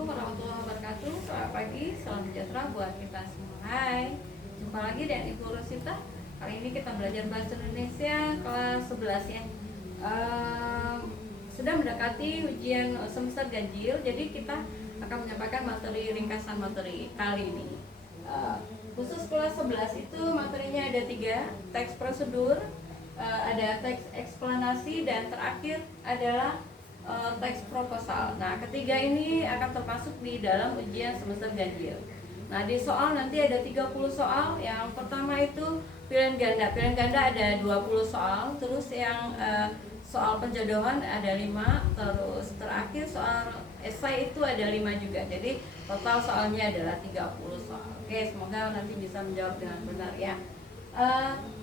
Assalamualaikum warahmatullahi wabarakatuh. Selamat pagi, salam sejahtera buat kita semua. Hai, jumpa lagi dengan Ibu Rosita. Kali ini kita belajar bahasa Indonesia kelas 11 ya. Sudah mendekati ujian semester ganjil, jadi kita akan menyampaikan materi ringkasan materi kali ini. Khusus kelas 11 itu materinya ada 3, teks prosedur, ada teks eksplanasi, dan terakhir adalah teks proposal. Nah, ketiga ini akan termasuk di dalam ujian semester ganjil. Nah, di soal nanti ada 30 soal. Yang pertama itu pilihan ganda. Pilihan ganda ada 20 soal. Terus yang soal penjodohan ada 5. Terus terakhir soal esai itu ada 5 juga. Jadi total soalnya adalah 30 soal. Oke, semoga nanti bisa menjawab dengan benar ya.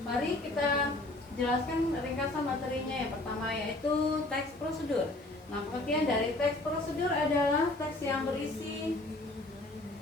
Mari kita jelaskan ringkasan materinya. Yang pertama yaitu teks prosedur. Nah, pengertian dari teks prosedur adalah teks yang berisi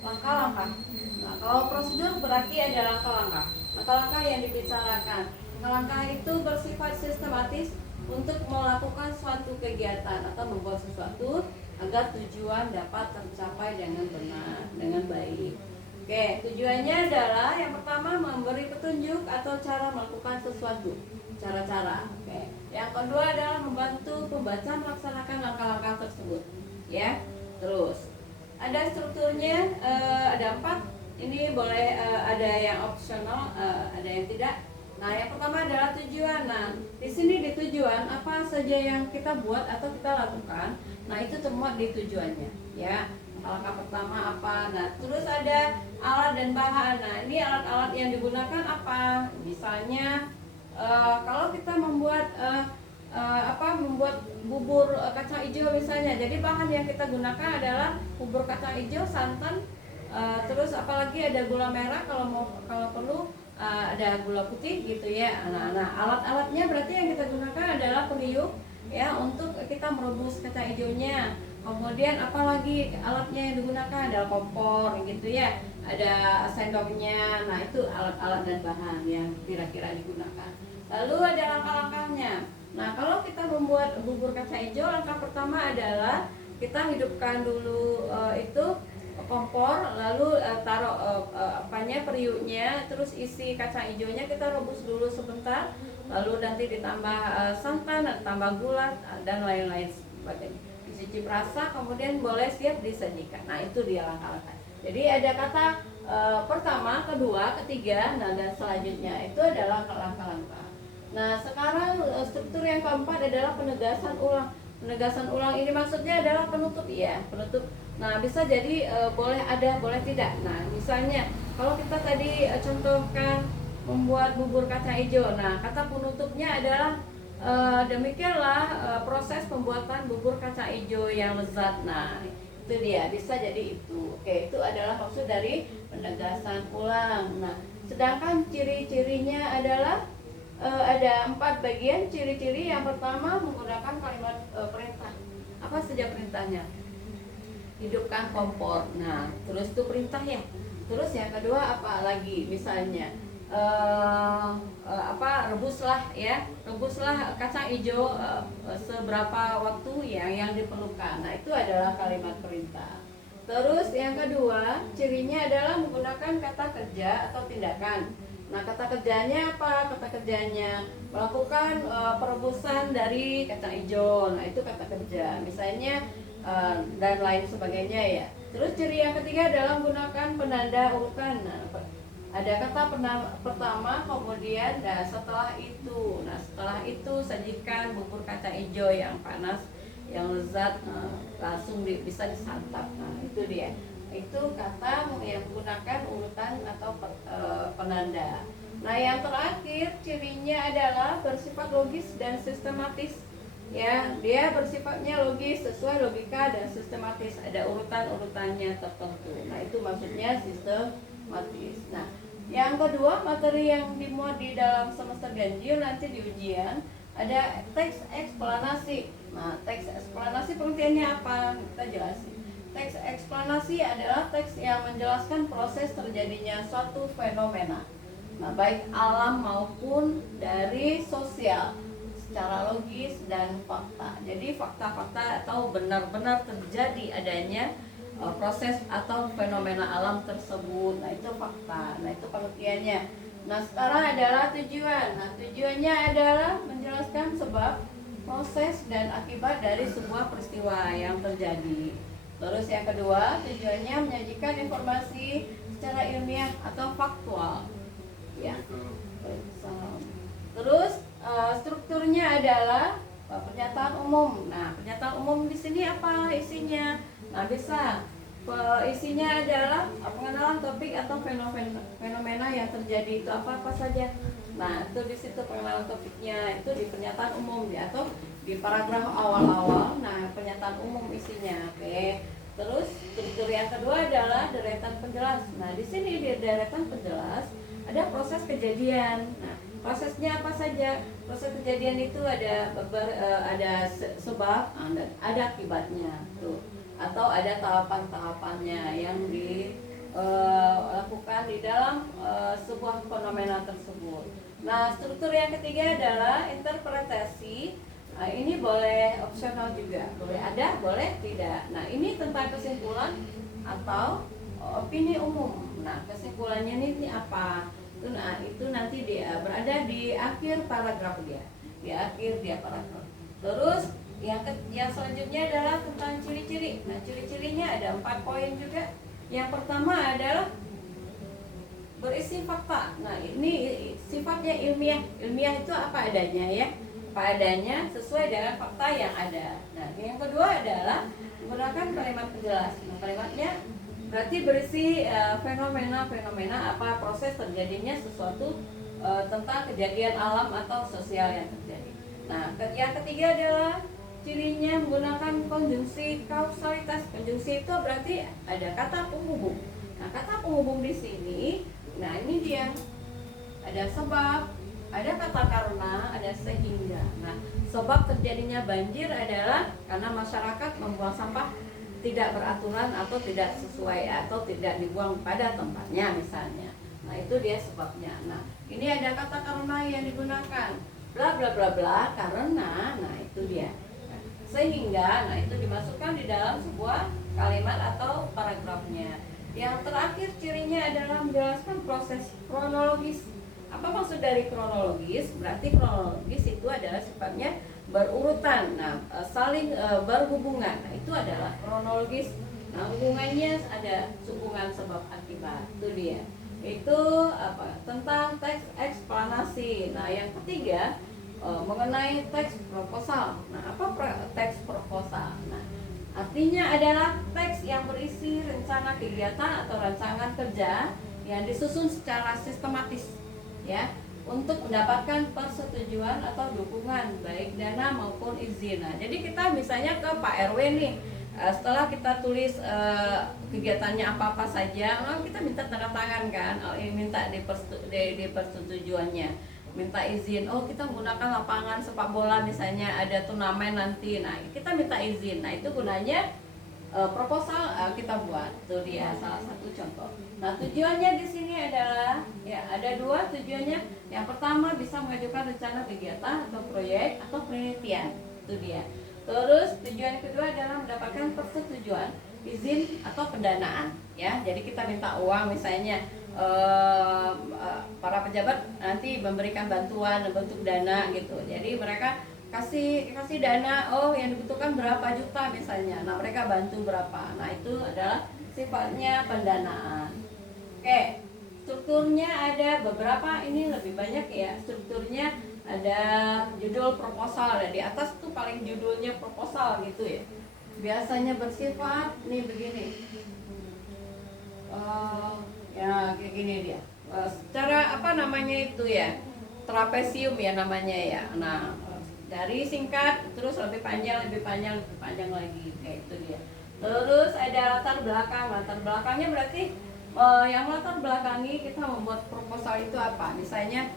langkah-langkah. Nah, kalau prosedur berarti ada langkah-langkah. Langkah-langkah yang dibicarakan. Langkah-langkah itu bersifat sistematis untuk melakukan suatu kegiatan atau membuat sesuatu agar tujuan dapat tercapai dengan benar, dengan baik. Oke, tujuannya adalah yang pertama memberi petunjuk atau cara melakukan sesuatu, cara-cara. Oke. Yang kedua adalah membantu pembaca melaksanakan langkah-langkah tersebut. Ya. Terus ada strukturnya, ada 4. Ini boleh ada yang opsional, ada yang tidak. Nah, yang pertama adalah tujuan. Nah, di sini di tujuan apa saja yang kita buat atau kita lakukan. Nah, itu termuat di tujuannya. Ya. Langkah pertama apa? Nah, terus ada alat dan bahan. Nah, ini alat-alat yang digunakan apa? Misalnya kalau kita membuat membuat bubur kacang hijau misalnya. Jadi bahan yang kita gunakan adalah bubur kacang hijau, santan, terus apalagi ada gula merah kalau perlu ada gula putih gitu ya. Nah, alat-alatnya berarti yang kita gunakan adalah periuk ya untuk kita merebus kacang hijaunya. Kemudian apalagi alatnya yang digunakan adalah kompor gitu ya, ada sendoknya. Nah, itu alat-alat dan bahan yang kira-kira digunakan. Lalu ada langkah-langkahnya. Nah, kalau kita membuat bubur kacang hijau, langkah pertama adalah kita hidupkan dulu itu kompor, lalu taruh periuknya, terus isi kacang hijaunya kita rebus dulu sebentar, lalu nanti ditambah santan, tambah gula dan lain-lain sebagainya. Dicicip rasa, kemudian boleh siap disajikan. Nah, itu dia langkah-langkah. Jadi ada kata pertama, kedua, ketiga, nah dan selanjutnya itu adalah langkah-langkah. Nah, sekarang struktur yang keempat adalah penegasan ulang. Penegasan ulang ini maksudnya adalah penutup ya, penutup. Nah, bisa jadi boleh ada, boleh tidak. Nah, misalnya kalau kita tadi contohkan membuat bubur kacang hijau. Nah, kata penutupnya adalah demikianlah proses pembuatan bubur kacang hijau yang lezat. Nah, itu dia, bisa jadi itu. Oke, itu adalah maksud dari penegasan ulang. Nah, sedangkan ciri-cirinya adalah ada 4 bagian ciri-ciri. Yang pertama menggunakan kalimat perintah. Apa saja perintahnya? Hidupkan kompor. Nah, terus itu perintah ya. Terus yang kedua apa lagi? Misalnya rebuslah kacang hijau seberapa waktu yang diperlukan. Nah, itu adalah kalimat perintah. Terus yang kedua cirinya adalah menggunakan kata kerja atau tindakan. Nah, kata kerjanya apa? Kata kerjanya melakukan perebusan dari kacang hijau. Nah, itu kata kerja. Misalnya dan lain sebagainya ya. Terus ciri yang ketiga adalah menggunakan penanda urutan. Nah, ada kata pertama, kemudian setelah itu. Nah, setelah itu sajikan bubur kacang hijau yang panas, yang lezat, langsung bisa disantap. Nah, itu dia. Itu kata yang menggunakan urutan atau penanda. Nah, yang terakhir cirinya adalah bersifat logis dan sistematis. Ya, dia bersifatnya logis, sesuai logika dan sistematis. Ada urutan-urutannya tertentu. Nah, itu maksudnya sistematis. Nah, yang kedua, materi yang dimuat di dalam semester ganjil nanti di ujian ada teks eksplanasi. Nah, teks eksplanasi pengertiannya apa? Kita jelasin. Teks eksplanasi adalah teks yang menjelaskan proses terjadinya suatu fenomena. Nah, baik alam maupun dari sosial, secara logis dan fakta. Jadi fakta-fakta atau benar-benar terjadi adanya proses atau fenomena alam tersebut. Nah itu fakta, nah itu pengertiannya. Nah sekarang adalah tujuan. Nah tujuannya adalah menjelaskan sebab, proses, dan akibat dari sebuah peristiwa yang terjadi. Terus yang kedua, tujuannya menyajikan informasi secara ilmiah atau faktual. Ya. Terus strukturnya adalah pernyataan umum. Nah, pernyataan umum di sini apa isinya? Nah, bisa isinya adalah pengenalan topik atau fenomena yang terjadi itu apa saja. Nah, itu di situ pengenalan topiknya itu di pernyataan umum ya, atau di paragraf awal-awal. Nah, pernyataan umum isinya. Oke. Terus struktur yang kedua adalah deretan penjelas. Nah, di sini di deretan penjelas ada proses kejadian. Nah, prosesnya apa saja? Proses kejadian itu ada sebab, ada akibatnya tuh, atau ada tahapan-tahapannya yang dilakukan di dalam sebuah fenomena tersebut. Nah, struktur yang ketiga adalah interpretasi. Nah, ini boleh opsional juga, boleh ada, boleh tidak. Nah, ini tentang kesimpulan atau opini umum. Nah, kesimpulannya ini apa? Nah, itu nanti dia berada di akhir paragraf dia, di akhir dia paragraf. Terus yang selanjutnya adalah tentang ciri-ciri. Nah, ciri-cirinya ada 4 poin juga. Yang pertama adalah berisi fakta. Nah, ini sifatnya ilmiah. Ilmiah itu apa adanya ya, apa adanya sesuai dengan fakta yang ada. Nah, yang kedua adalah menggunakan kalimat penjelas. Nah, kalimatnya berarti berisi fenomena apa proses terjadinya sesuatu tentang kejadian alam atau sosial yang terjadi. Nah, yang ketiga adalah cirinya menggunakan konjungsi kausalitas. Konjungsi itu berarti ada kata penghubung. Nah, kata penghubung di sini, nah ini dia, ada sebab, ada kata karena, ada sehingga. Nah, sebab terjadinya banjir adalah karena masyarakat membuang sampah tidak beraturan atau tidak sesuai atau tidak dibuang pada tempatnya misalnya. Nah, itu dia sebabnya. Nah, ini ada kata karena yang digunakan. Bla bla bla bla karena, nah itu dia. Nah, sehingga, nah itu dimasukkan di dalam sebuah kalimat atau paragrafnya. Yang terakhir cirinya adalah menjelaskan proses kronologis. Apa maksud dari kronologis? Berarti kronologis itu adalah sifatnya berurutan, nah saling berhubungan. Nah, itu adalah kronologis. Nah, hubungannya ada hubungan sebab akibat. Itu dia. Itu apa? Tentang teks eksplanasi. Nah, yang ketiga mengenai teks proposal. Nah, apa teks proposal? Nah, artinya adalah teks yang berisi rencana kegiatan atau rancangan kerja yang disusun secara sistematis, ya, untuk mendapatkan persetujuan atau dukungan baik dana maupun izin. Nah, jadi kita misalnya ke Pak RW nih, setelah kita tulis kegiatannya apa saja, kita minta tanda tangan kan, minta di persetujuannya, minta izin. Oh, kita menggunakan lapangan sepak bola misalnya, ada turnamen nanti. Nah, kita minta izin. Nah, itu gunanya proposal kita buat. Itu dia salah satu contoh. Nah, tujuannya di sini adalah ya ada 2 tujuannya. Yang pertama bisa mengajukan rencana kegiatan atau proyek atau penelitian. Itu dia. Terus tujuan kedua adalah mendapatkan persetujuan, izin atau pendanaan, ya. Jadi kita minta uang misalnya, para pejabat nanti memberikan bantuan bentuk dana gitu. Jadi mereka kasih dana, oh yang dibutuhkan berapa juta misalnya. Nah, mereka bantu berapa. Nah, itu adalah sifatnya pendanaan. Oke, strukturnya ada beberapa, ini lebih banyak ya. Strukturnya ada judul proposal, ada di atas tuh paling judulnya proposal gitu ya. Biasanya bersifat nih begini. Ya kayak gini dia. Secara apa namanya itu ya? Trapesium ya namanya ya. Nah, dari singkat terus lebih panjang lagi kayak itu dia. Terus ada latar belakang. Latar belakangnya berarti yang latar belakangi kita membuat proposal itu apa? Misalnya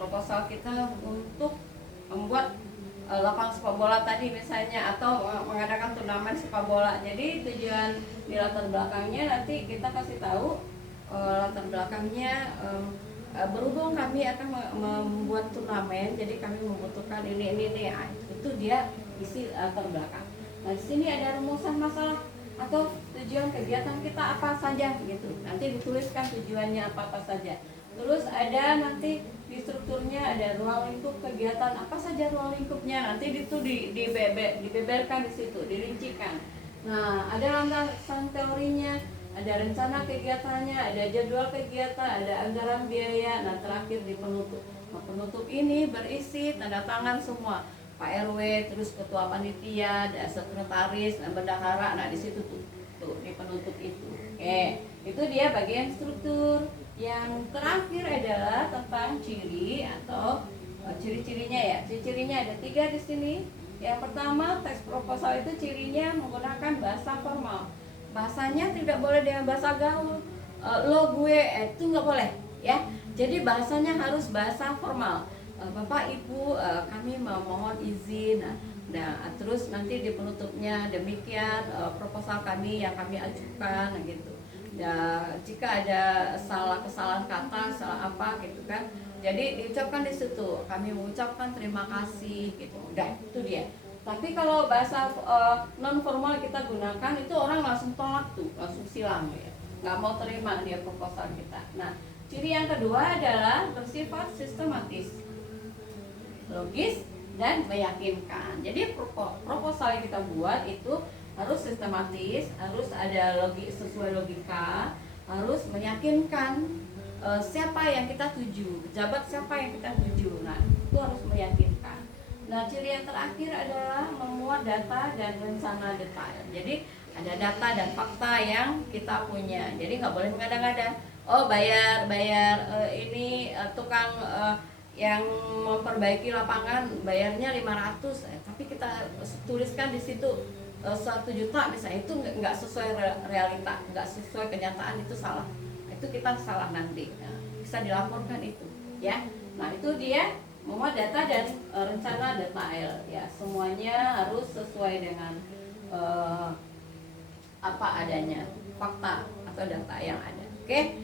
proposal kita untuk membuat lapangan sepak bola tadi misalnya, atau mengadakan turnamen sepak bola. Jadi tujuan di latar belakangnya nanti kita kasih tahu latar belakangnya, berhubung kami akan membuat turnamen, jadi kami membutuhkan ini. Itu dia isi latar belakang. Nah, di sini ada rumusan masalah. atau tujuan kegiatan kita apa saja gitu. Nanti dituliskan tujuannya apa saja. Terus ada nanti di strukturnya ada ruang lingkup kegiatan apa saja ruang lingkupnya, nanti itu dibeberkan di situ, dirincikan. Nah, ada landasan teorinya, ada rencana kegiatannya, ada jadwal kegiatan, ada anggaran biaya. Nah, terakhir di penutup. Nah, penutup ini berisi tanda tangan semua Pak RW, terus ketua panitia, ada sekretaris, dan bendahara. Nah, di situ tuh di penutup itu. Oke, itu dia bagian struktur. Yang terakhir adalah tentang ciri atau ciri-cirinya ya. Ciri-cirinya ada 3 di sini. Yang pertama, teks proposal itu cirinya menggunakan bahasa formal. Bahasanya tidak boleh dengan bahasa gaul. Lo, gue, itu nggak boleh ya. Jadi bahasanya harus bahasa formal. Bapak Ibu, kami memohon izin. Nah, terus nanti di penutupnya demikian proposal kami yang kami ajukan gitu. Ya, jika ada kesalahan kata, salah apa gitu kan. Jadi diucapkan di situ, kami mengucapkan terima kasih gitu. Udah, itu dia. Tapi kalau bahasa non formal kita gunakan itu orang langsung tolak tuh, langsung silang ya. Nggak mau terima dia proposal kita. Nah, ciri yang kedua adalah bersifat sistematis, logis, dan meyakinkan. Jadi proposal yang kita buat itu harus sistematis, harus ada sesuai logika, harus meyakinkan siapa yang kita tuju, pejabat siapa yang kita tuju. Nah, itu harus meyakinkan. Nah, ciri yang terakhir adalah memuat data dan rencana detail. Jadi ada data dan fakta yang kita punya. Jadi nggak boleh mengada-ngada. Oh, bayar ini tukang yang memperbaiki lapangan bayarnya 500, tapi kita tuliskan di situ 1 juta misalnya, itu nggak sesuai realita, nggak sesuai kenyataan, itu salah. Itu kita salah nanti. Nah, bisa dilaporkan itu, ya. Nah, itu dia memuat data dan rencana detail, ya. Semuanya harus sesuai dengan apa adanya, fakta atau data yang ada. Oke,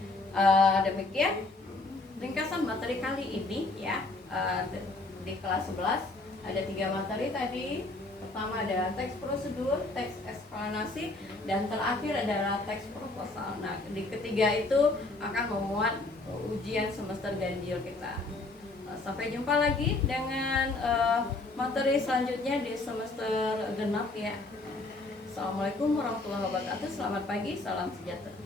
demikian ringkasan materi kali ini, ya. Di kelas 11 ada 3 materi tadi. Pertama adalah teks prosedur, teks eksplanasi, dan terakhir adalah teks proposal. Nah, di ketiga itu akan memuat ujian semester ganjil kita. Sampai jumpa lagi dengan materi selanjutnya di semester genap, ya. Assalamualaikum warahmatullahi wabarakatuh. Selamat pagi, salam sejahtera.